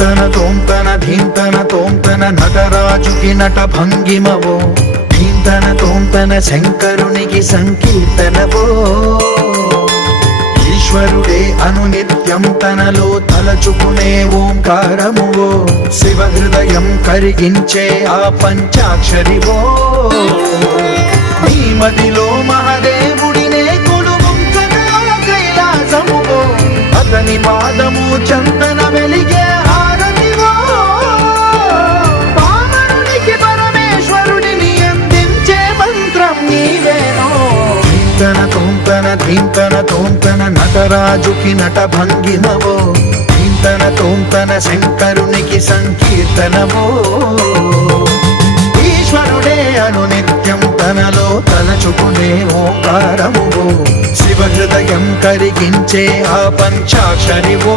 ధీంతన తోంతన ధీంతన తోంతన నటరాజుకి నట భంగిమవో ధీంతన తోంతన శంకరునికి సంకీర్తనవో ఈశ్వరుడే అనునిత్యం తనలో తలచుకునే ఓంకారమువో శివ హృదయం కరిగించే ఆ పంచాక్షరివో నీ మదిలో మహాదేవుడినే కొలువుంచగా కైలాసమువో అతని పాదము చందన వెలిగే హారతివో పామరునికి పరమేశ్వరుడిని అందించే మంత్రం నీవేనో ధీంతన తోంతన ధీంతన తోంతన నటరాజుకి నట భంగిమవో ధీంతన తోంతన శంకరునికి సంకీర్తనవో ఈశ్వరుడే అనునిత్యం తనలో తలచుకునే ఓంకారమువో శివ హృదయం కరిగించే ఆ పంచాక్షరివో